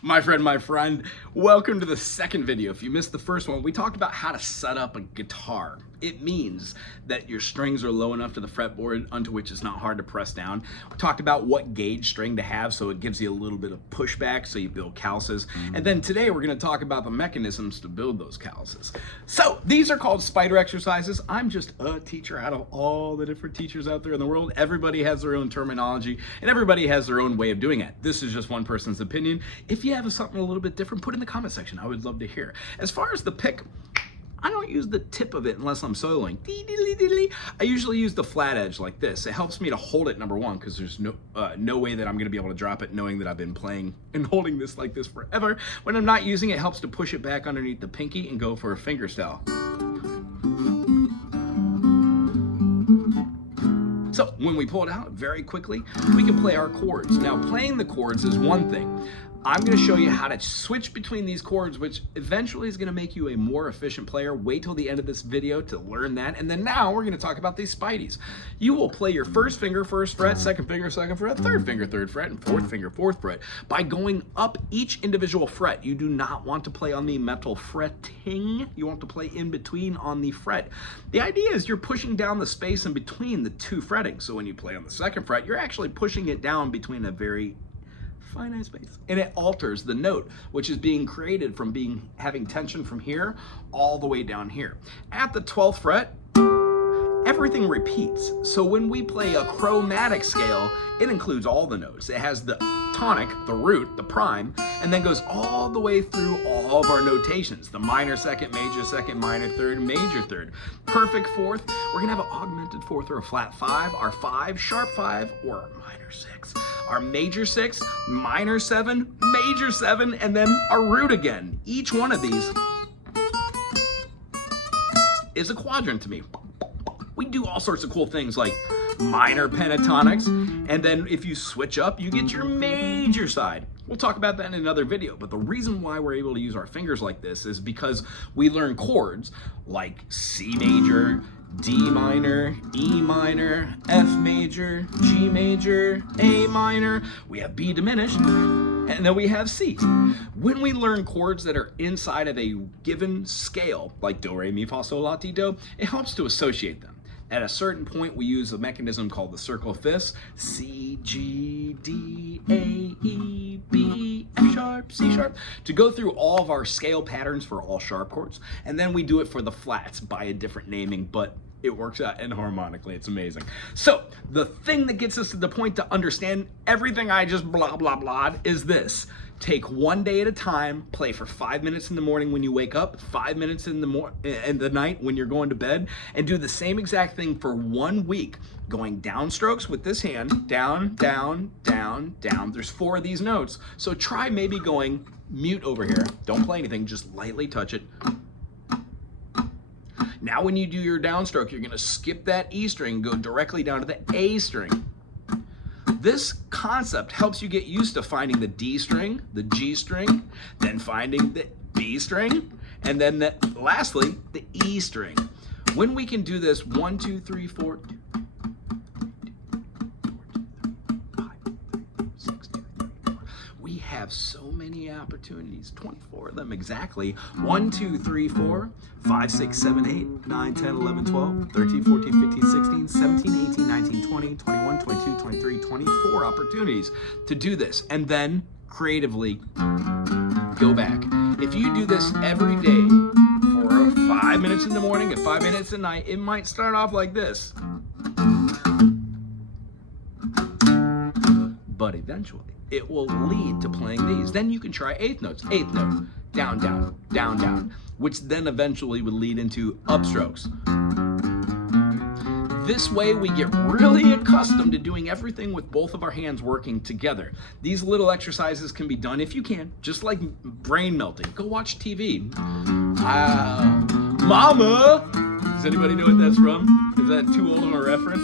My friend, welcome to the second video. If you missed the first one, we talked about how to set up a guitar. It means that your strings are low enough to the fretboard onto which it's not hard to press down. We talked about what gauge string to have so it gives you a little bit of pushback so you build calluses. And then today we're going to talk about the mechanisms to build those calluses. So these are called spider exercises. I'm just a teacher out of all the different teachers out there in the world. Everybody has their own terminology and everybody has their own way of doing it. This is just one person's opinion. If you have something a little bit different, put it in the comment section. I would love to hear. As far as the pick, I don't use the tip of it unless I'm soloing. I usually use the flat edge like this. It helps me to hold it, number one, because there's no way that I'm gonna be able to drop it knowing that I've been playing and holding this like this forever. When I'm not using it, it helps to push it back underneath the pinky and go for a finger style. So when we pull it out very quickly, we can play our chords. Now playing the chords is one thing. I'm going to show you how to switch between these chords, which eventually is going to make you a more efficient player. Wait till the end of this video to learn that. And then now we're going to talk about these spideys. You will play your first finger, first fret, second finger, second fret, third finger, third fret, and fourth finger, fourth fret. By going up each individual fret, you do not want to play on the metal fretting. You want to play in between on the fret. The idea is you're pushing down the space in between the two frettings. So when you play on the second fret, you're actually pushing it down between a very finite space, and it alters the note, which is being created from having tension from here all the way down here. At the 12th fret, everything repeats. So when we play a chromatic scale, it includes all the notes. It has the tonic, the root, the prime, and then goes all the way through all of our notations. The minor second, minor third, major third. Perfect fourth, we're gonna have an augmented fourth or a flat five, our five, sharp five, or a minor six. Our major six, minor seven, major seven, and then our root again. Each one of these is a quadrant to me. We do all sorts of cool things like minor pentatonics, and then if you switch up, you get your major side. We'll talk about that in another video, but the reason why we're able to use our fingers like this is because we learn chords like C major, D minor, E minor, F major, G major, A minor, we have B diminished, and then we have C. When we learn chords that are inside of a given scale, like do, re, mi, fa, sol, la, ti, do, it helps to associate them. At a certain point, we use a mechanism called the circle of fifths, C, G, D, A, E, B, F sharp, C sharp, to go through all of our scale patterns for all sharp chords. And then we do it for the flats by a different naming, but it works out enharmonically. It's amazing. So the thing that gets us to the point to understand everything I just blah, blah, blah is this. Take one day at a time, play for 5 minutes in the morning when you wake up, 5 minutes in the night when you're going to bed, and do the same exact thing for 1 week, going downstrokes with this hand, down, down, down, down. There's 4 of these notes. So try maybe going mute over here. Don't play anything, just lightly touch it. Now when you do your downstroke, you're gonna skip that E string and go directly down to the A string. This concept helps you get used to finding the D string, the G string, then finding the B string, and then lastly, the E string. When we can do this 1, 2, 3, 4, 2, 6, 2, 3, 4. We have so many opportunities, 24 of them exactly. 1, 2, 3, 4, 5, 6, 7, 8, 9, 10, 11, 12, 13, 14, 15, 16, 17, 18, 19, 20, 21, 22, 23, 24 opportunities to do this. And then creatively go back. If you do this every day for 5 minutes in the morning and 5 minutes at night, it might start off like this. But eventually, it will lead to playing these. Then you can try eighth notes. Eighth note, down, down, down, down, which then eventually would lead into upstrokes. This way we get really accustomed to doing everything with both of our hands working together. These little exercises can be done, if you can, just like brain melting. Go watch TV. Mama! Does anybody know what that's from? Is that too old of a reference?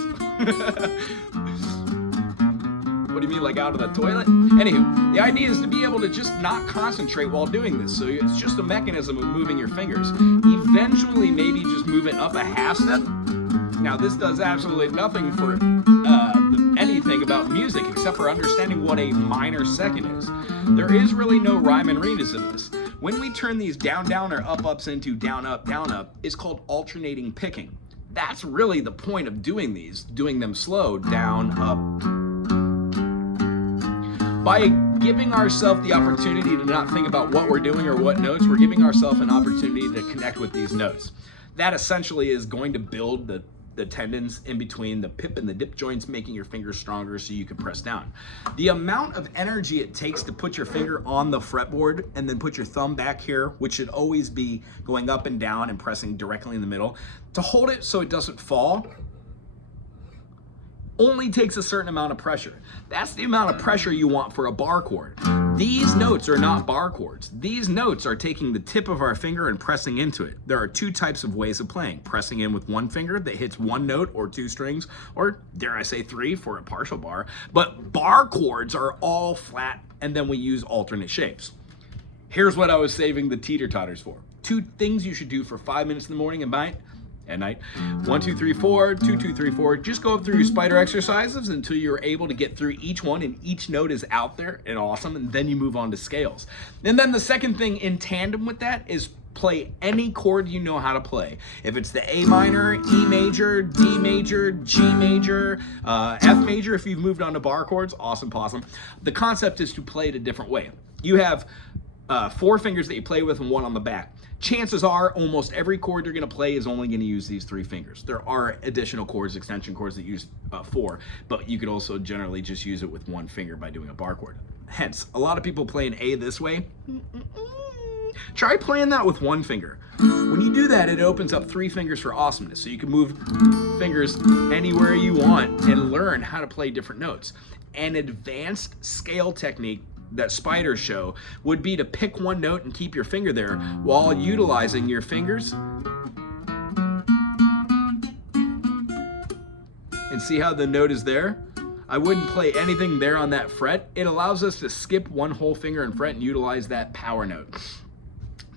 What do you mean, like out of the toilet? Anywho, the idea is to be able to just not concentrate while doing this. So it's just a mechanism of moving your fingers. Eventually, maybe just move it up a half step. Now, this does absolutely nothing for anything about music except for understanding what a minor second is. There is really no rhyme and reason in this. When we turn these down, down, or up, ups into down, up, it's called alternating picking. That's really the point of doing these, doing them slow, down, up. By giving ourselves the opportunity to not think about what we're doing or what notes, we're giving ourselves an opportunity to connect with these notes. That essentially is going to build the tendons in between the pip and the dip joints, making your fingers stronger so you can press down. The amount of energy it takes to put your finger on the fretboard and then put your thumb back here, which should always be going up and down and pressing directly in the middle, to hold it so it doesn't fall, only takes a certain amount of pressure. That's the amount of pressure you want for a bar chord. These notes are not bar chords. These notes are taking the tip of our finger and pressing into it. There are two types of ways of playing. Pressing in with one finger that hits one note or two strings, or dare I say three for a partial bar. But bar chords are all flat, and then we use alternate shapes. Here's what I was saving the Tee-Tor-Totters for. 2 things you should do for 5 minutes in the morning and at night. 1, 2, 3, 4, 2, 2, 3, 4. Just go up through your spider exercises until you're able to get through each one and each note is out there and awesome, and then you move on to scales. And then the second thing in tandem with that is play any chord you know how to play. If it's the A minor, E major, D major, G major, F major, if you've moved on to bar chords, awesome possum. The concept is to play it a different way. You have 4 fingers that you play with and 1 on the back. Chances are almost every chord you're going to play is only going to use these 3 fingers. There are additional chords, extension chords that use 4, but you could also generally just use it with 1 finger by doing a bar chord. Hence, a lot of people play an A this way. Try playing that with 1 finger. When you do that, it opens up 3 fingers for awesomeness, so you can move fingers anywhere you want and learn how to play different notes. An advanced scale technique that spiders show would be to pick 1 note and keep your finger there while utilizing your fingers. And see how the note is there? I wouldn't play anything there on that fret. It allows us to skip 1 whole finger and fret and utilize that power note.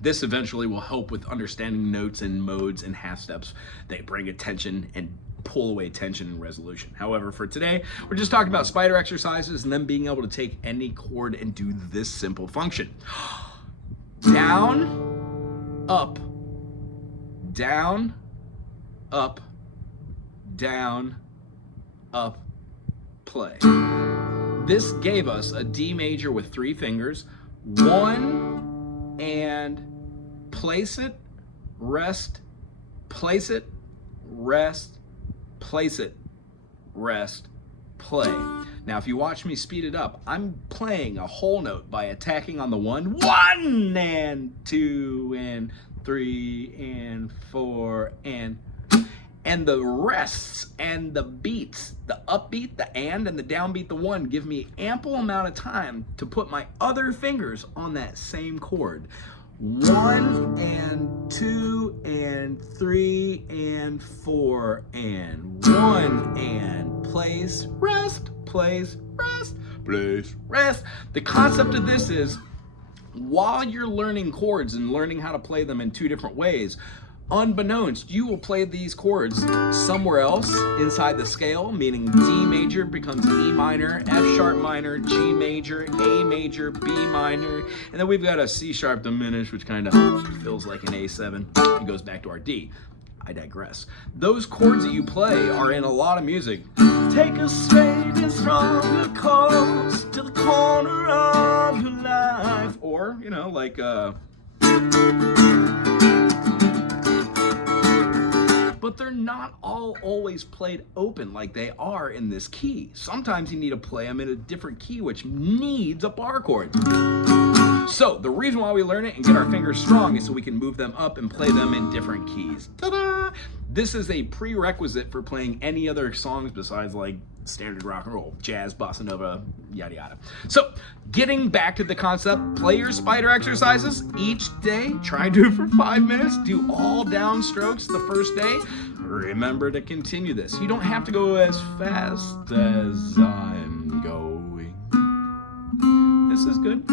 This eventually will help with understanding notes and modes and half steps that bring attention and pull away tension and resolution. However, for today, we're just talking about spider exercises and then being able to take any chord and do this simple function. Down, up, down, up, down, up, play. This gave us a D major with 3 fingers, 1 and place it, rest, place it, rest, place it, rest, play. Now, if you watch me speed it up, I'm playing a whole note by attacking on the 1 and 2 and 3 and 4 and the rests and the beats, the upbeat, the and the downbeat, the 1, give me ample amount of time to put my other fingers on that same chord. 1 and 2 and 3 and 4 and 1 and place, rest, place, rest, place, rest. The concept of this is while you're learning chords and learning how to play them in 2 different ways, unbeknownst, you will play these chords somewhere else inside the scale, meaning D major becomes E minor, F sharp minor, G major, A major, B minor, and then we've got a C sharp diminished, which kind of feels like an A7 and goes back to our D. I digress. Those chords that you play are in a lot of music. Take a straight and stronger course to the corner of your life, or, you know, like but they're not all always played open like they are in this key. Sometimes you need to play them in a different key, which needs a bar chord. So the reason why we learn it and get our fingers strong is so we can move them up and play them in different keys. Ta-da! This is a prerequisite for playing any other songs besides like standard rock and roll, jazz, bossa nova, yada yada. So getting back to the concept, play your spider exercises each day. Try to do it for 5 minutes. Do all down strokes the first day. Remember to continue this. You don't have to go as fast as I'm going. This is good.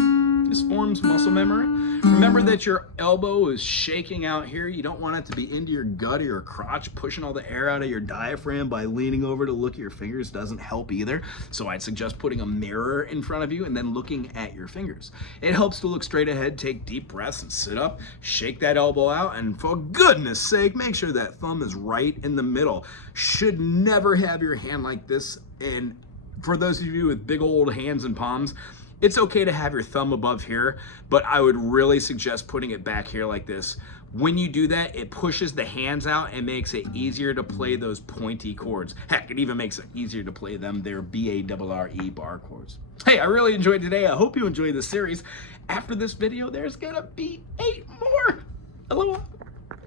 This forms muscle memory. Remember that your elbow is shaking out here. You don't want it to be into your gut or your crotch, pushing all the air out of your diaphragm by leaning over to look at your fingers doesn't help either. So I'd suggest putting a mirror in front of you and then looking at your fingers. It helps to look straight ahead, take deep breaths and sit up, shake that elbow out, and for goodness sake, make sure that thumb is right in the middle. Should never have your hand like this. And for those of you with big old hands and palms, it's okay to have your thumb above here, but I would really suggest putting it back here like this. When you do that, it pushes the hands out and makes it easier to play those pointy chords. Heck, it even makes it easier to play them, their B-A-R-R-E bar chords. Hey, I really enjoyed today. I hope you enjoyed the series. After this video, there's gonna be 8 more. Aloha.